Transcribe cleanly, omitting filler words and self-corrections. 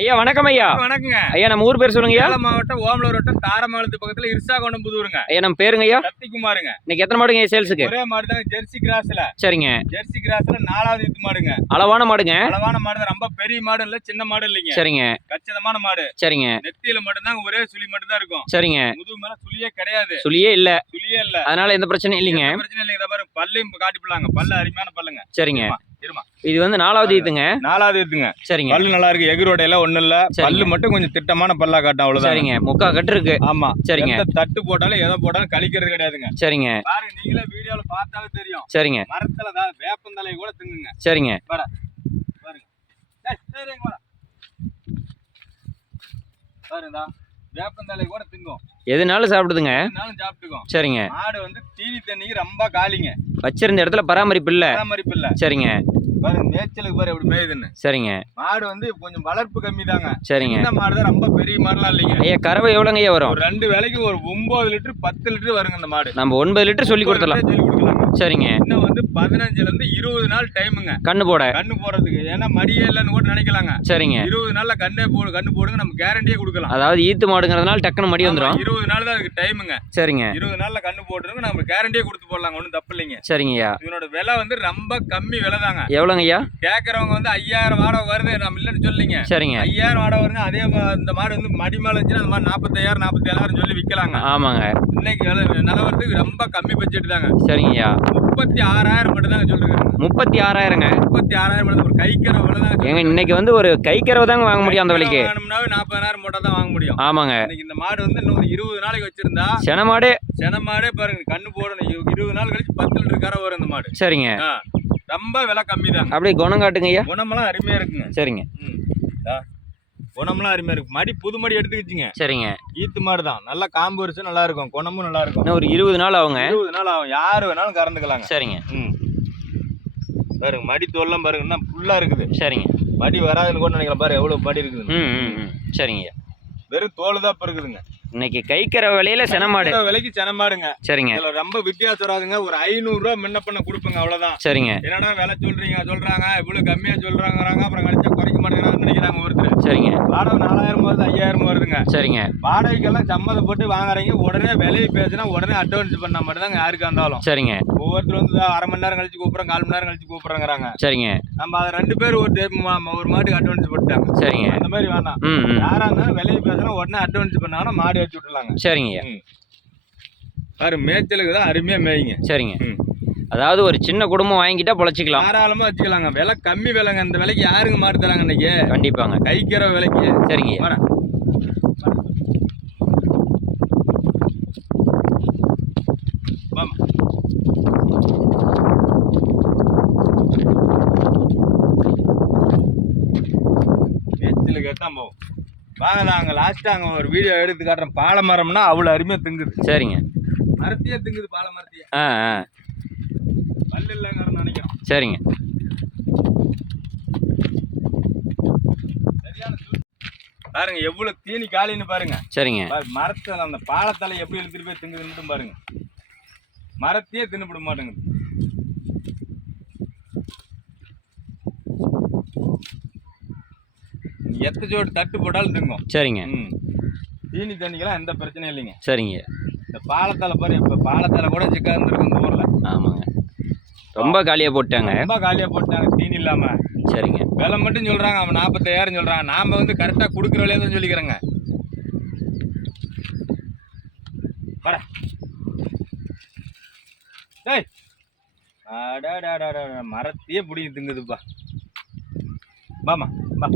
ஐயா வணக்கம் ஐயா. வணக்கங்க ஐயா. நம்ம ஊர் பேர் சொல்லுங்க. சேலம் மாவட்டம் ஓமலூர் வட்டம் தாரமாலத்து பக்கத்துல இருசாகோணம் புதூருங்க. ஐயா நம்ம பேருங்க ஐயா? சத்திக்குமாருங்க. இன்னைக்கு எத்தனை மாடுங்க சேல்ஸுக்கு? ஒரே மாடு தாங்க, ஜெர்சி கிராஸ்ல. சரிங்க. ஜெர்சி கிராஸ்ல 4வது ஈத்து மாடுங்க. அளவான மாடுங்க. அளவான மாடு, ரொம்ப பெரிய மாடு இல்ல, சின்ன மாடு இல்லைங்க. சரிங்க. கச்சிதமான மாடு. சரிங்க. நெத்தியில மட்டும் தான் ஒரே சுழி மட்டும் தான் இருக்கும். சரிங்க. முதுகு மேல சுழியே கிடையாது. சுழியே இல்ல. சுழியே இல்ல. அதனால எந்த பிரச்சனையும் இல்லைங்க. பிரச்சனை இல்லைங்க. இத பாரு, பல்லையும் காட்டி போலாங்க. பல்ல அருமையான பல்லுங்க. சரிங்க. இது வந்து 4வது ஈத்துங்க. 4வது ஈத்துங்க. சரிங்க. பல்லு நல்லா இருக்கு. எகிரோடையில ஒண்ணு இல்ல. பல்லு மட்டும் கொஞ்சம் திட்டமான பல்லா காட்டும், அவ்வளவுதான். சரிங்க. முக்கா கட்டு இருக்கு. ஆமா. சரிங்க. தட்டு போட்டாலும் எதை போட்டாலும் கழிக்கிறது கிடையாதுங்க. சரிங்க. பாருங்க, நீங்களே வீடியோல பார்த்தாவே தெரியும். சரிங்க. மரத்துல வேப்பந்தலை கூட திங்குங்க. சரிங்க. பாருங்க. பாருங்க, வேப்பந்தலை கூட திங்கும். எதுனாலும் சாப்பிடுதுங்க. எதுனாலும் சாப்பிட்டுக்கும். சரிங்க. மாடு வந்து தீனி தண்ணிக்கு ரொம்ப காலிங்க. வச்சிருந்த இடத்துல பராமரிப்பு இல்ல. சரிங்க. பாருங்க, மேய்ச்சலுக்கு பாரு எப்படி மேயுதுன்னு. சரிங்க. மாடு வந்து கொஞ்சம் வளர்ப்பு கம்மி தாங்க. சரிங்க. இந்த மாடு தான், ரொம்ப பெரிய மாடுலாம் இல்லைங்க. ஐயா கறவை எவ்வளவுங்க ஐயா வரும்? 2 வேளைக்கு ஒரு 9 லிட்டர் 10 லிட்டர் வருங்க இந்த மாடு. நம்ம 9 லிட்டர் சொல்லி கொடுத்துடலாம். சரிங்க. இன்னும் வந்து 15ல இருந்து 20 நாள் டைமுங்க கண்ணு போடுறதுக்கு. ஏன்னா மடியே இல்லைன்னு கூட நினைக்கலாங்க. சரிங்க. 20 நாள்ல கண்ணு போடுங்க, நம்ம கேரண்டியே கொடுக்கலாம். அதாவது ஈத்து மாடுங்கிறதுனால டக்குனு மடி வந்துடும். 20 நாள் தான் அதுக்கு டைமுங்க. சரிங்க. 20 நாள்ல கண்ணு போட்டுருங்க, நம்ம கேரண்டியே கொடுத்து போடலாங்க. ஒன்றும் தப்பு இல்லைங்க. சரிங்கய்யா. இதனோட விலை வந்து ரொம்ப கம்மி விலை தாங்க. எவ்வளோங்க ஐயா? கேட்கறவங்க வந்து 5000 வாடகை வருது, நம்ம இல்லைன்னு சொல்லிங்க. சரிங்க. 5000 வாடகை வருங்க. அதே இந்த மாடு வந்து மடி மேல இருந்துச்சுன்னா அந்த மாதிரி 45000 47000 சொல்லி விற்கலாங்க. ஆமாங்க. இன்னைக்கு நிலவரத்துக்கு ரொம்ப கம்மி பட்ஜெட் தாங்க. சரிங்கய்யா. 36000 மட்டும் தாங்க சொல்றேன். 36000ங்க. 36000 மட்டும். ஒரு கைக்கறவை விலை தான். ஏங்க இன்னைக்கு வந்து ஒரு கைக்கறவை தாங்க வாங்க முடியும் அந்த விலைக்கு. வாங்கணும்னாவே 40000 போட்டா தான் வாங்க முடியும். ஆமாங்க. இன்னைக்கு இந்த மாடு வந்து இன்னும் 20 நாளைக்கு வச்சிருந்தா சென மாடே பாருங்க, கண்ணு போடணும். 20 நாள் கழிச்சு 10 லிட்டர் கரை வரும் இந்த மாடு. சரிங்க. ரொம்ப விலை கம்மி தாங்க. அப்படியே குணம் காட்டுங்க ஐயா. குணமெல்லாம் அருமையா இருக்குங்க. சரிங்க. குணமெல்லாம் அருமையா இருக்கு. மடி புது மடி எடுத்துக்கிச்சுங்க. சரிங்க. ஈத்து மாடு தான். நல்லா காம்பு வரிசை நல்லா இருக்கும், குணமும் நல்லா இருக்கும். ஒரு 20 நாள் ஆகுங்க. 20 நாள் ஆகும். யாரு வேணாலும் கறந்துக்கலாங்க. சரிங்க. பாருங்க, மடி தோல்லாம் பாருங்க, இன்னும் ஃபுல்லா இருக்குது. சரிங்க. மடி வராதுன்னு கூட நினைக்கலாம். பாரு எவ்வளவு மடி இருக்குது. சரிங்க. வெறும் தோல் தான் இப்ப இருக்குதுங்க. இன்னைக்கு கைக்கற விலையில செனமாடு விலைக்கு செனமாடுங்க. சரிங்க. ரொம்ப வித்தியாசம் வராதுங்க. ஒரு 500 ரூபா முன்ன பண்ண கொடுப்பங்க, அவ்வளவுதான். சரிங்க. என்னடா விலை சொல்றாங்க இவ்வளவு கம்மியா சொல்றாங்க, அப்புறம் கழிச்சா குறைக்க மாட்டேங்கிறாங்கன்னு நினைக்கிறாங்க ஒருத்தர். சரிங்க. வாடகை 4000 வருது, 5000 வருதுங்க. சரிங்க. வாடகைக்கெல்லாம் சம்மதப்பட்டு வாங்குறீங்க. உடனே விலையை பேசினா உடனே அட்வான்ஸ் பண்ணா மட்டும் தாங்க யாருக்கா இருந்தாலும். சரிங்க. ஒவ்வொருத்தர் வந்து அரை மணி நேரம் கழிச்சு கூப்பிடுறோம், 1/4 மணி நேரம் கழிச்சு கூப்பிடுறாங்க. சரிங்க. நம்ம அதை 2 பேர் ஒரு மாட்டுக்கு அட்வான்ஸ் போட்டாங்க. சரிங்க. அந்த மாதிரி வேணாம். யாரா இருந்தாலும் விலையை பேசினா உடனே அட்வான்ஸ் பண்ணாங்கன்னா மாடு வச்சு விட்டுலாங்க. சரிங்க. பாரு, மேய்ச்சலுக்கு தான் அருமையா மேய்ங்க. சரிங்க. அதாவது ஒரு சின்ன குடும்பம் வாங்கிட்டா பொழைச்சிக்கலாம், தாராளமா வச்சுக்கலாங்க. விலை கம்மி விலைங்க. அந்த விலைக்கு யாருங்க மாடு தராங்க இன்னைக்கு? கண்டிப்பாங்க. கைக்கிற விலைக்கு. சரிங்க. மேய்ச்சலுக்கு கேட்டா போகும். வாங்க, அங்கே லாஸ்ட்டாக அங்கே ஒரு வீடியோ எடுத்து காட்டுறேன். பாலை மரம்னா அவ்வளோ அருமையாக திங்குது. சரிங்க. மரத்தையே திங்குது, பாலை மரத்தையே. பல்லு இல்லைங்கிறன்னு நினைக்கிறோம். சரிங்க. சரியான பாருங்க, எவ்வளோ தீனி காலின்னு பாருங்க. சரிங்க. மரத்தில் அந்த பாலத்தலை எப்படி எடுத்துட்டு போய் திங்குதுன்னு மட்டும் பாருங்க. மரத்தையே தின்னுபிட மாட்டேங்குது. எத்த ஜோடி தட்டு போட்டாலும் திங்கும். சரிங்க. தீனி தண்ணிக்கெல்லாம் எந்த பிரச்சனையும் இல்லைங்க. சரிங்க. இந்த பாலத்தால பாரு, இப்ப பாலத்தால கூட சிக்கா இருந்திருக்கு இந்த ஊர்ல. ஆமாங்க. ரொம்ப காலியா போட்டாங்க தீனி இல்லாம. சரிங்க. விலை மட்டும் சொல்றாங்க, அவன் 45000 சொல்றாங்க. நாம வந்து கரெக்டா குடுக்குற விலையை தான் சொல்லிக்கிறேங்க. மரத்தையே பிடிங்கி திங்குதுப்பா. பாமா பா.